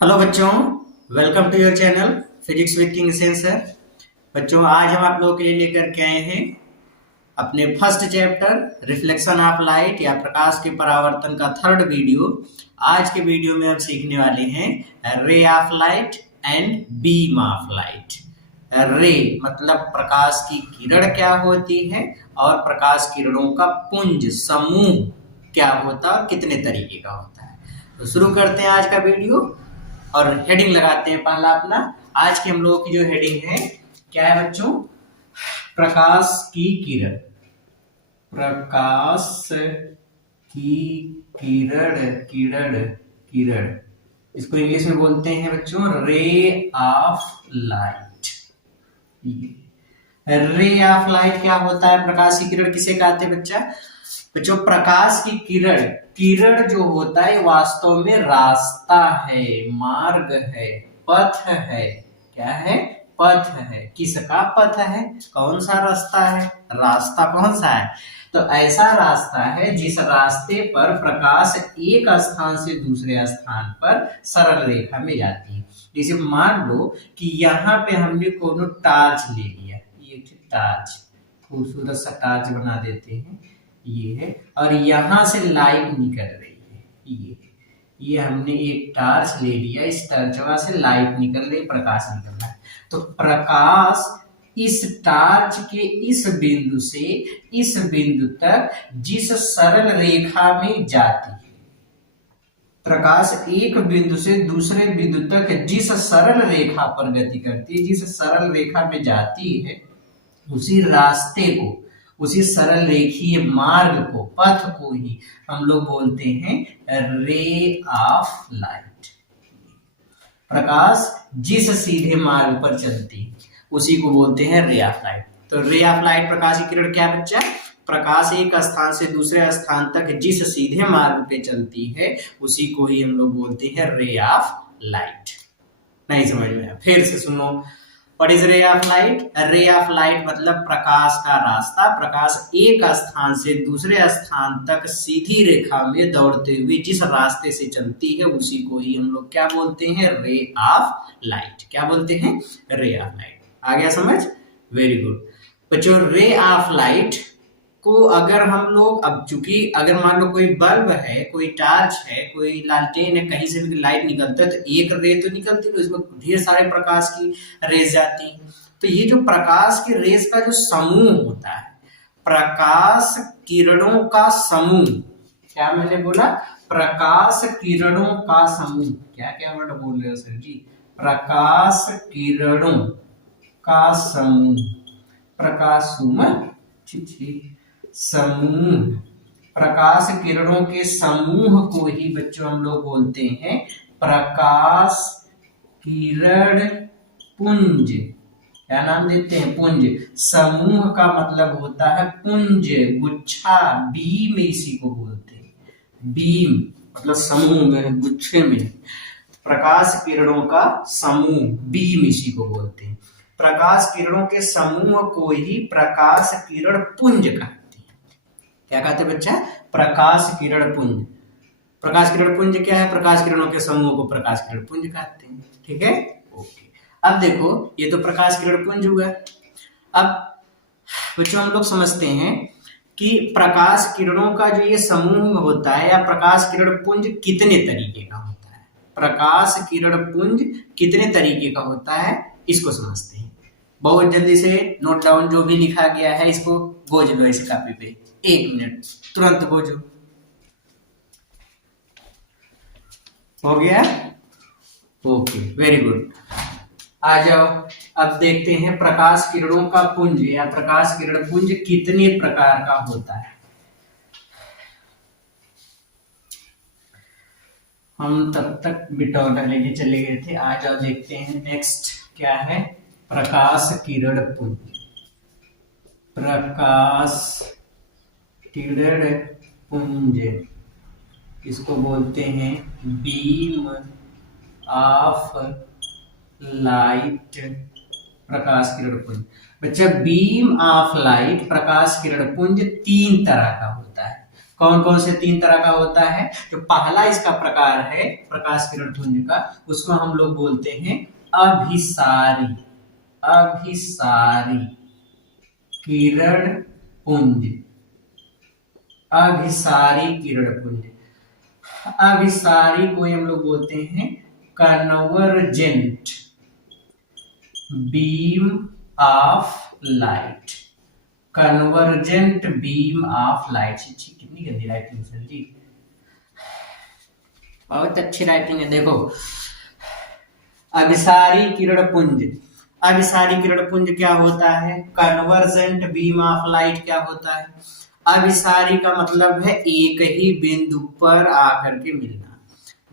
Hello बच्चों, welcome to your channel physics with king sensor. बच्चों, आज हम आप लोगों के लिए लेकर के आए हैं अपने first chapter reflection of light या प्रकाश के परावर्तन का थर्ड वीडियो। आज के वीडियो में हम सीखने वाले हैं रे of light and beam of light. रे मतलब प्रकाश की किरण क्या होती है और प्रकाश किरणों का पुंज समूह क्या होता है और कितने तरीके का होता है। तो शुरू करते हैं आज का वीडियो और हेडिंग लगाते हैं पहला अपना। आज की हम लोगों की जो हेडिंग है क्या है बच्चों? प्रकाश की किरण। प्रकाश की किरण किरण किरण इसको इंग्लिश में बोलते हैं बच्चों रे of light. Ray of light क्या होता है? प्रकाश की किरण किसे कहते हैं बच्चों? प्रकाश की किरण, किरण जो होता है वास्तव में रास्ता है, मार्ग है, पथ है। क्या है? पथ है। किसका पथ है? कौन सा रास्ता है? रास्ता कौन सा है? तो ऐसा रास्ता है जिस रास्ते पर प्रकाश एक स्थान से दूसरे स्थान पर सरल रेखा में जाती है। जैसे मान लो कि यहाँ पे हमने कोनो टार्च ले लिया, ये टार्च, खूबसूरत सा टार्च बना देते हैं, ये है, और यहां से लाइट निकल रही है। ये हमने एक टार्च ले लिया, इस टर्चवा से लाइट निकल रही, प्रकाश निकल रहा है। तो प्रकाश इस टार्च के इस बिंदु से इस बिंदु तक जिस सरल रेखा में जाती है, प्रकाश एक बिंदु से दूसरे बिंदु तक जिस सरल रेखा पर गति करती है, जिस सरल रेखा में जाती है, उसी रास्ते को, उसी सरल रेखीय मार्ग को, पथ को ही हम लोग बोलते हैं रे ऑफ लाइट। प्रकाश जिस सीधे मार्ग पर चलती है उसी को बोलते हैं रे ऑफ लाइट। तो रे ऑफ लाइट प्रकाश की किरण क्या है बच्चा? प्रकाश एक स्थान से दूसरे स्थान तक जिस सीधे मार्ग पे चलती है उसी को ही हम लोग बोलते हैं रे ऑफ लाइट। नहीं समझ में आया? फिर से सुनो। What is ray of light? रे ऑफ लाइट मतलब प्रकाश का रास्ता। प्रकाश एक स्थान से दूसरे स्थान तक सीधी रेखा में दौड़ते हुए जिस रास्ते से चलती है उसी को ही हम लोग क्या बोलते हैं? रे ऑफ लाइट। क्या बोलते हैं? रे ऑफ लाइट। आ गया समझ? वेरी गुड बच्चों। रे ऑफ लाइट को अगर हम लोग, अब चूंकि अगर मान लो कोई बल्ब है, कोई टार्च है, कोई लालटेन है, कहीं से भी लाइट निकलता है तो एक रे तो निकलती है, उसमें ढेर सारे प्रकाश की रेज जाती है। तो ये जो प्रकाश की रेज का जो समूह होता है, प्रकाश किरणों का समूह, क्या मैंने बोला? प्रकाश किरणों का समूह। क्या क्या वर्ड बोल रहे हो सर जी? प्रकाश किरणों का समूह, प्रकाश समूह, प्रकाश किरणों के समूह को ही बच्चों हम लोग बोलते हैं प्रकाश किरण पुंज। क्या नाम देते हैं? पुंज। समूह का मतलब होता है पुंज, गुच्छा, बीम इसी को बोलते हैं। बीम मतलब समूह में, गुच्छे में। प्रकाश किरणों का समूह, बीम इसी को बोलते हैं। प्रकाश किरणों के समूह को ही प्रकाश किरण पुंज कहते हैं। क्या कहते हैं बच्चा? प्रकाश किरण पुंज। प्रकाश किरण पुंज क्या है? प्रकाश किरणों के समूह को प्रकाश किरण पुंज कहते हैं। ठीक है, ओके। अब देखो, ये तो प्रकाश किरण पुंज हुआ। अब बच्चों हम लोग समझते हैं कि प्रकाश किरणों का जो ये समूह होता है या प्रकाश किरण पुंज कितने तरीके का होता है। प्रकाश किरण पुंज कितने तरीके का होता है इसको समझते हैं। बहुत जल्दी से नोट डाउन जो भी लिखा गया है इसको गोज लो इस कॉपी पे। 1 मिनट, तुरंत गोजो। हो गया? Okay, very good. आ जाओ, अब देखते हैं प्रकाश किरणों का पुंज या प्रकाश किरण पुंज कितने प्रकार का होता है। हम तब तक बिटौला लेके चले गए थे। आ जाओ देखते हैं नेक्स्ट क्या है। प्रकाश किरण पुंज, प्रकाश किरण पुंज, इसको बोलते हैं बीम ऑफ लाइट। प्रकाश किरण पुंज बच्चा, बीम ऑफ लाइट प्रकाश किरण पुंज 3 तरह का होता है। कौन कौन से 3 तरह का होता है? जो पहला इसका प्रकार है प्रकाश किरण पुंज का, उसको हम लोग बोलते हैं अभिसारी, अभिसारी किरण पुंज, अभिसारी किरण पुंज। अभिसारी को हम लोग बोलते हैं convergent beam of light, convergent beam of light. कितनी गंदी राइटिंग सर जी, बहुत अच्छी राइटिंग है। देखो अभिसारी किरण पुंज, अभिसारी किरण पुंज क्या होता है? कन्वर्जेंट बीम ऑफ लाइट क्या होता है? अभिसारी का मतलब है एक ही बिंदु पर आकर के मिलना।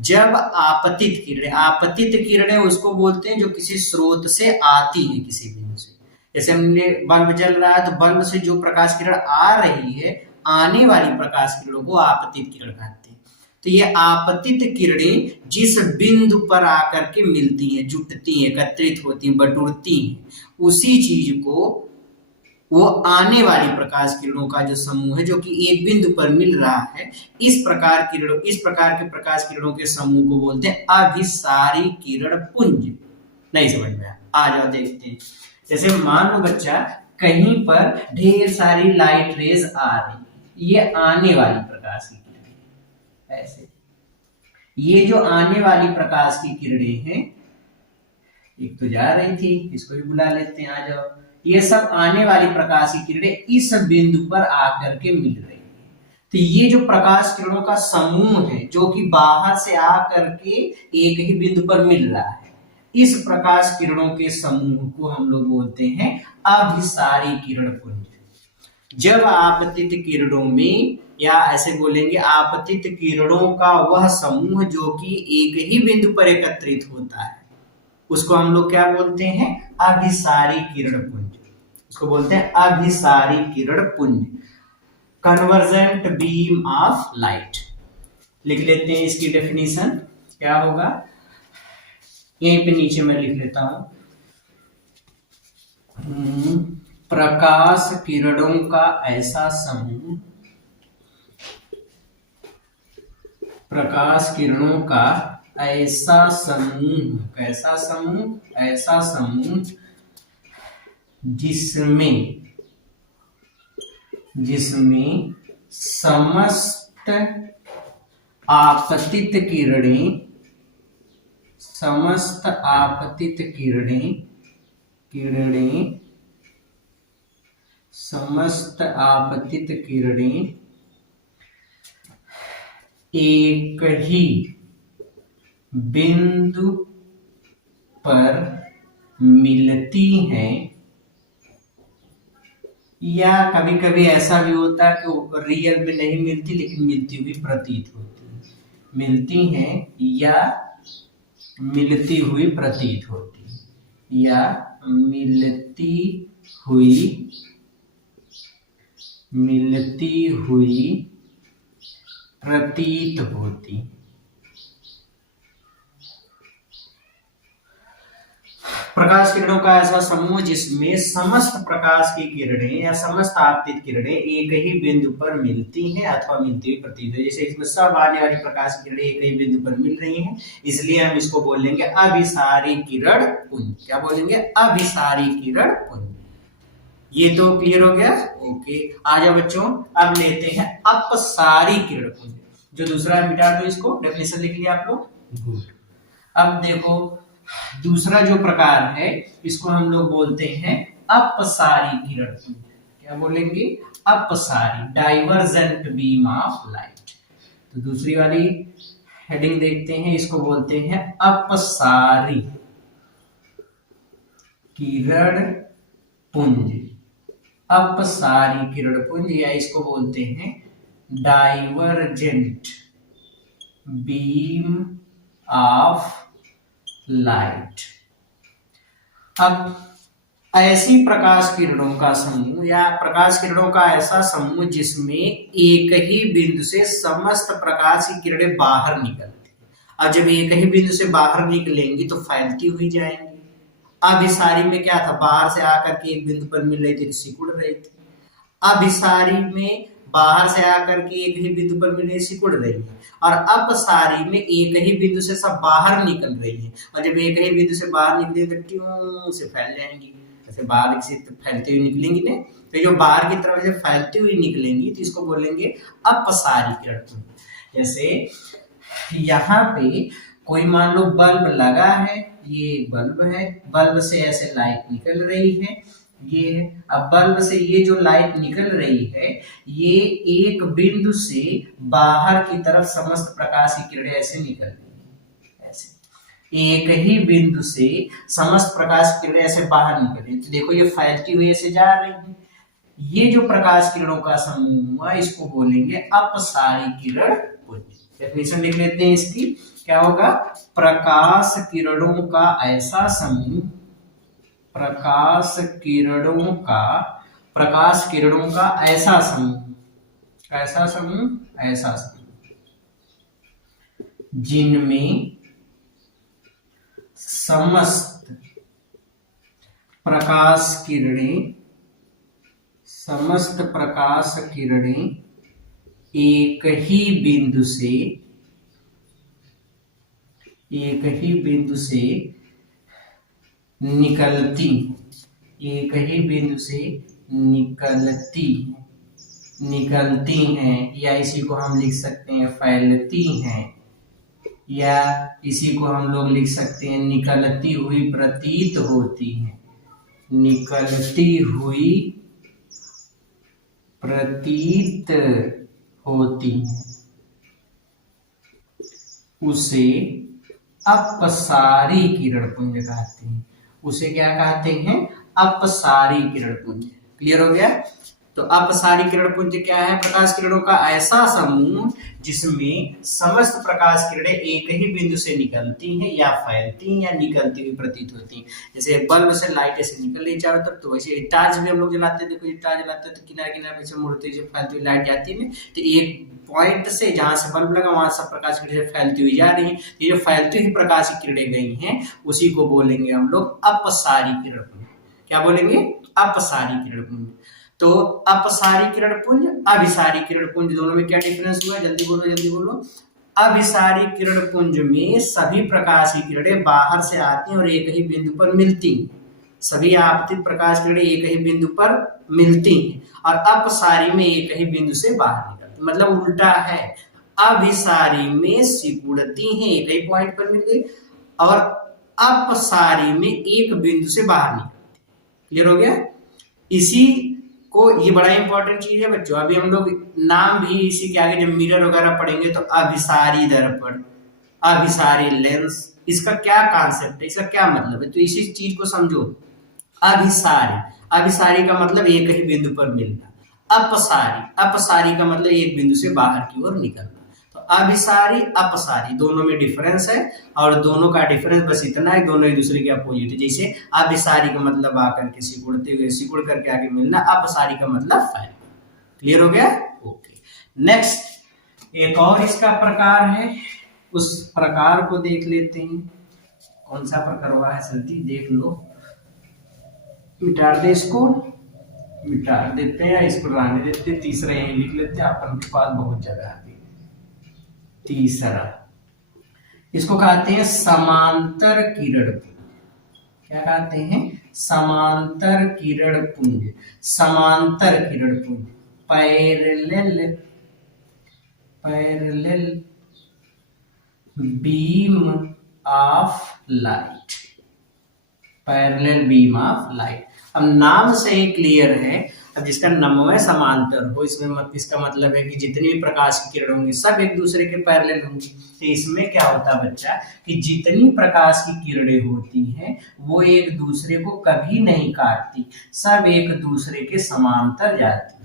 जब आपतित किरणें, आपतित किरणें उसको बोलते हैं जो किसी स्रोत से आती है, किसी बिंदु से। जैसे हमने बल्ब जल रहा है तो बल्ब से जो प्रकाश किरण आ रही है, आने वाली प्रकाश किरणों को आपतित किरण कहते हैं। तो ये आपतित किरणें जिस बिंदु पर आकर के मिलती हैं, जुटती हैं, एकत्रित होती हैं, बटुरती हैं, उसी चीज को वो आने वाली प्रकाश किरणों का जो समूह है जो कि एक बिंदु पर मिल रहा है, इस प्रकार के प्रकाश किरणों के समूह को बोलते हैं अभिसारी किरण पुंज। नहीं समझ में आ जाओ देखते हैं। जैसे मान लो बच्चा कहीं पर ढेर सारी लाइट रेज आ रही है, ये आने वाली प्रकाश की किरणें, ऐसे ये जो आने वाली प्रकाश की किरणें हैं, एक तो जा रही थी, इसको भी बुला लेते हैं, आ जाओ। ये सब आने वाली प्रकाश की किरणें इस बिंदु पर आकर के मिल रही है। तो ये जो प्रकाश किरणों का समूह है जो कि बाहर से आकर के एक ही बिंदु पर मिल रहा है, इस प्रकाश किरणों के समूह को हम लोग बोलते हैं अभिसारी किरण पुंज। जब आपतित किरणों में, या ऐसे बोलेंगे आपतित किरणों का वह समूह जो कि एक ही बिंदु पर एकत्रित होता है, उसको हम लोग क्या बोलते हैं? अभिसारी किरण पुंज। उसको बोलते हैं अभिसारी किरण पुंज, कन्वर्जेंट बीम ऑफ लाइट। लिख लेते हैं इसकी डेफिनेशन क्या होगा, यहीं पे नीचे मैं लिख लेता हूं। प्रकाश किरणों का ऐसा समूह, प्रकाश किरणों का ऐसा समूह, कैसा समूह? ऐसा समूह जिसमें समस्त आपतित किरणें, समस्त आपतित किरणें, समस्त आपतित किरणें एक ही बिंदु पर मिलती हैं, या कभी कभी ऐसा भी होता है कि रियल में नहीं मिलती लेकिन मिलती हुई प्रतीत होती है, मिलती हैं या मिलती हुई प्रतीत होती है, या मिलती हुई प्रतीत होती। प्रकाश किरणों का ऐसा समूह जिसमें समस्त प्रकाश की किरणें या समस्त आपतित किरणें एक ही बिंदु पर मिलती हैं अथवा मिलती हुई प्रतीत है। जैसे इसमें सब आने वाली प्रकाश की किरणें एक ही बिंदु पर मिल रही हैं, इसलिए हम इसको बोलेंगे अभिसारी किरण पुंज। क्या बोलेंगे? अभिसारी किरण पुंज। ये तो क्लियर हो गया? ओके, आ जाओ बच्चों, अब लेते हैं अपसारी किरण पुंज। जो दूसरा मिटा दो, इसको डेफिनेशन लिख लिया आप लोग, गुड। अब देखो दूसरा जो प्रकार है इसको हम लोग बोलते हैं अपसारी किरण पुंज। क्या बोलेंगे? अपसारी, डाइवर्जेंट बीम ऑफ लाइट। तो दूसरी वाली हेडिंग देखते हैं, इसको बोलते हैं अपसारी किरण पुंज, अपसारी किरण पुंज, या इसको बोलते हैं डाइवर्जेंट बीम ऑफ लाइट। अब ऐसी प्रकाश किरणों का समूह या प्रकाश किरणों का ऐसा समूह जिसमें एक ही बिंदु से समस्त प्रकाश की किरणें बाहर निकलती हैं। अब जब एक ही बिंदु से बाहर निकलेंगी तो फैलती हुई जाएंगी। अभिसारी में क्या था? बाहर से आकर के एक बिंदु पर मिल रही थी तो सिकुड़ रही थी। अभिसारी में बाहर से आकर के एक ही बिंदु पर मिलने सिकुड़ रही है, और अपसारी में एक ही बिंदु से सब बाहर निकल रही है, और जब एक ही बिंदु से बाहर निकले तो ट्यूं से फैल जाएंगी, ऐसे बाहर से फैलती हुई निकलेंगी ना, तो जो बाहर की तरफ से फैलती हुई निकलेंगी तो इसको बोलेंगे अपसारी किरण। जैसे यहाँ पे कोई मान लो बल्ब लगा है, ये बल्ब है, बल्ब से ऐसे लाइट निकल रही है, ये है। अब बल्ब से ये जो लाइट निकल रही है, ये एक बिंदु से बाहर की तरफ समस्त प्रकाश की किरणें ऐसे निकल रही है, ऐसे एक ही बिंदु से समस्त प्रकाश की किरणें ऐसे बाहर निकल रही है। तो देखो ये फैलती हुई ऐसे जा रही है, ये जो प्रकाश किरणों का समूह हुआ इसको बोलेंगे अपसारी किरण पुंज। डेफिनेशन लिख लेते हैं इसकी, क्या होगा, प्रकाश किरणों का ऐसा समूह, प्रकाश किरणों का ऐसा समूह, कैसा समूह, ऐसा समूह जिनमें समस्त प्रकाश किरणें एक ही बिंदु से निकलती हैं, या इसी को हम लिख सकते हैं फैलती हैं, या इसी को हम लोग लिख सकते हैं निकलती हुई प्रतीत होती हैं, निकलती हुई प्रतीत होती हैं, उसे अपसारी किरण पुंज कहते हैं। उसे क्या कहते हैं, अपसारी किरण पुंज। क्लियर हो गया। तो अपसारी किरण पुंज क्या है, प्रकाश किरणों का ऐसा समूह जिसमें समस्त प्रकाश किरणें एक ही बिंदु से निकलती हैं या फैलती हैं या निकलती हुई प्रतीत होती हैं। जैसे बल्ब से लाइट ऐसे निकल रही चारों तरफ, तो वैसे टॉर्च भी हम लोग जलाते हैं, देखो टॉर्च जलाते हैं तो किनारे किनारे से मुड़ती हुई फैलती हुई लाइट जाती है, तो एक पॉइंट से जहां से बल्ब लगा वहां सब प्रकाश किरणें फैलती हुई जा रही है। ये जो फैलती हुई प्रकाश की किरणें गई हैं उसी को बोलेंगे हम लोग अपसारी किरण पुंज। क्या बोलेंगे, अपसारी किरण पुंज। तो अपसारी किरण पुंज, अभिसारी किरण पुंज, दोनों में क्या डिफरेंस हुआ, जल्दी बोलो। अभिसारी किरण पुंज में सभी प्रकाश की किरणें बाहर से आती हैं और एक ही बिंदु पर मिलती हैं, सभी आपतित प्रकाश किरणें एक ही बिंदु पर मिलती हैं, और अपसारी में एक ही बिंदु से बाहर निकलती, मतलब उल्टा है। अभिसारी में सिकुड़ती हैं, एक ही पॉइंट पर मिल गई, और अपसारी में एक बिंदु से बाहर निकलती। क्लियर हो गया। इसी को, ये बड़ा इंपॉर्टेंट चीज है बच्चों, अभी हम लोग नाम भी इसी के आगे जब मिरर वगैरह पढ़ेंगे तो अभिसारी दर्पण, अभिसारी लेंस, इसका क्या कॉन्सेप्ट है, इसका क्या मतलब है, तो इसी चीज को समझो। अभिसारी का मतलब एक ही बिंदु पर मिलना, अपसारी का मतलब एक बिंदु से बाहर की ओर निकलना। तो अभिसारी अपसारी दोनों में डिफरेंस है, और दोनों का डिफरेंस बस इतना है, दोनों एक दूसरे के अपोजिट है। जैसे अभिसारी का मतलब आकर के सिकुड़ करके आगे मिलना, अपसारी का मतलब फैलना। क्लियर हो गया। ओके, नेक्स्ट एक और इसका प्रकार है, उस प्रकार को देख लेते हैं। कौन सा प्रकार हुआ है, जल्दी देख लो। मिटा दे, इसको मिटा देते हैं, इसको रहने देते हैं, तीसरा यही लिख लेते हैं, अपन के पास बहुत जगह है। तीसरा इसको कहते हैं समांतर किरण पुंज। क्या कहते हैं, समांतर किरण पुंज। समांतर किरण पुंज, parallel beam of light, parallel beam of light. अब नाम से ही क्लियर है, अब जिसका नमवय समांतर हो, इसमें इसका मतलब है कि जितनी भी प्रकाश की किरण होंगी सब एक दूसरे के पैरेलल होंगी। तो इसमें क्या होता है बच्चा, कि जितनी प्रकाश की किरणें होती हैं वो एक दूसरे को कभी नहीं काटती, सब एक दूसरे के समांतर जाती है।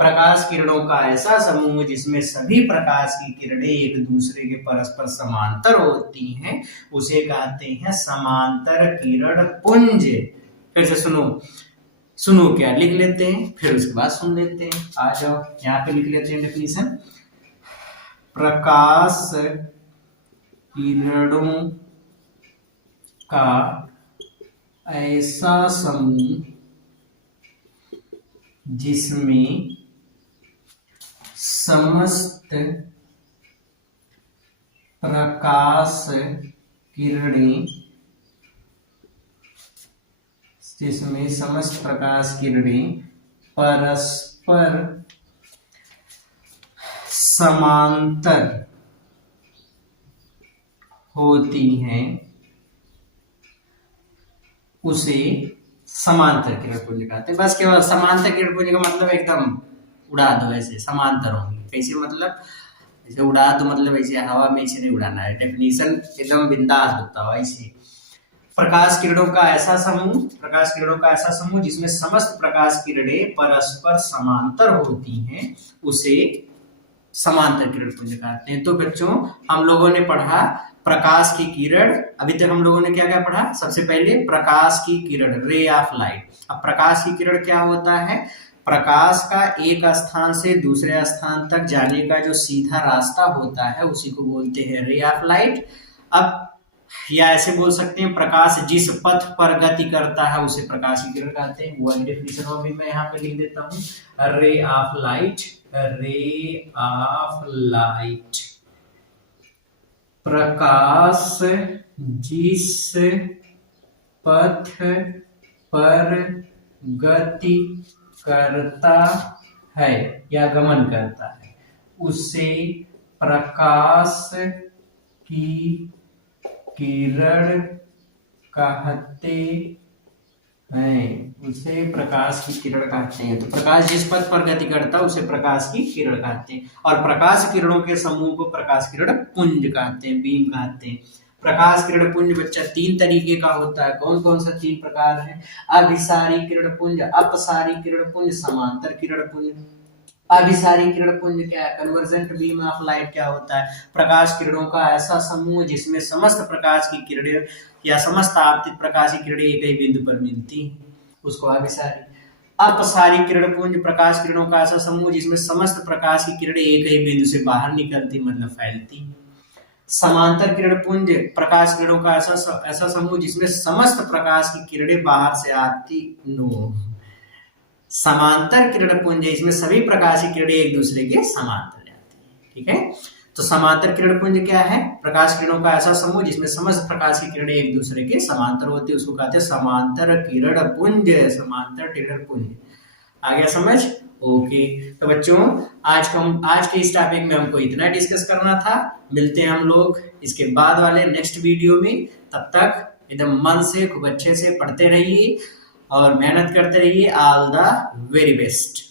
प्रकाश किरणों का ऐसा समूह जिसमें सभी प्रकाश की किरणें एक दूसरे के परस्पर समांतर होती हैं, उसे कहते हैं समांतर किरण पुंज। फिर से सुनो क्या लिख लेते हैं, फिर उसके बाद सुन लेते हैं। आ जाओ, यहाँ पे लिख लेते हैं डेफिनेशन। प्रकाश किरणों का ऐसा समूह जिसमें समस्त प्रकाश किरणें, जिसमें समस्त प्रकाश किरणें परस्पर समांतर होती हैं, उसे समांतर किरण पुंज कहते हैं। बस केवल समांतर किरण पुंज का मतलब एकदम उड़ा दो, ऐसे समांतर होंगी। कैसे मतलब, जैसे उड़ा दो मतलब ऐसे हवा में ऐसे नहीं उड़ाना है, डेफिनेशन एकदम बिंदास बताओ। ऐसे प्रकाश किरणों का ऐसा समूह जिसमें समस्त प्रकाश किरणें परस्पर समांतर होती हैं, उसे समांतर किरण पुंज कहते हैं। तो बच्चों हम लोगों ने पढ़ा प्रकाश की किरण। अभी तक हम लोगों ने क्या क्या पढ़ा? सबसे पहले प्रकाश की किरण, रे ऑफ लाइट। अब प्रकाश की किरण क्या होता है? प्रकाश का एक स्थान से दूसरे स्थान तक जाने का जो सीधा रास्ता होता है उसी को बोलते हैं रे ऑफ लाइट। अब या ऐसे बोल सकते हैं प्रकाश जिस पथ पर गति करता है उसे प्रकाश की किरण कहते हैं। वो डेफिनेशन और भी मैं यहाँ पे लिख देता हूँ, ray of light. Ray of light, प्रकाश जिस पथ पर गति करता है या गमन करता है उसे प्रकाश की किरण कहते हैं, उसे प्रकाश की किरण कहते हैं। तो प्रकाश जिस पथ पर गति करता है उसे प्रकाश की किरण कहते हैं। और प्रकाश किरणों के समूह को प्रकाश किरण पुंज कहते हैं, बीम कहते हैं। प्रकाश किरण पुंज बच्चा 3 तरीके का होता है। कौन कौन सा 3 प्रकार है? अभिसारी किरण पुंज, अपसारी किरण पुंज, समांतर किरण पुंज। अभिसारी किरण पुंज क्या है? कन्वर्जेंट बीम ऑफ लाइट क्या होता है? प्रकाश किरणों का ऐसा समूह जिसमें समस्त प्रकाश की किरणें या समस्त आपतित प्रकाश की किरणें एक ही बिंदु पर मिलती हैं, उसको अभिसारी। अपसारी किरण पुंज, प्रकाश किरणों का ऐसा समूह जिसमें समस्त प्रकाश की किरणें एक ही बिंदु से बाहर निकलती मतलब फैलती। समांतर किरण पुंज, प्रकाश किरणों का ऐसा समूह जिसमें समस्त प्रकाश की किरणें बाहर से आती समांतर किरण पुंज है, इसमें सभी प्रकाश की किरणें एक दूसरे के समांतर जाती है। ठीक है, तो समांतर किरण पुंज क्या है? प्रकाश किरणों का ऐसा समूह जिसमें समस्त प्रकाश की किरणें एक दूसरे के समांतर होती है, उसको कहते हैं समांतर किरण पुंज। समांतर किरण पुंज आ गया समझ? ओके, तो बच्चों आज के इस टॉपिक में हमको इतना डिस्कस करना था। मिलते हैं हम लोग इसके बाद वाले नेक्स्ट वीडियो में। तब तक एकदम मन से खूब अच्छे से पढ़ते रहिए और मेहनत करते रहिए। All the very best.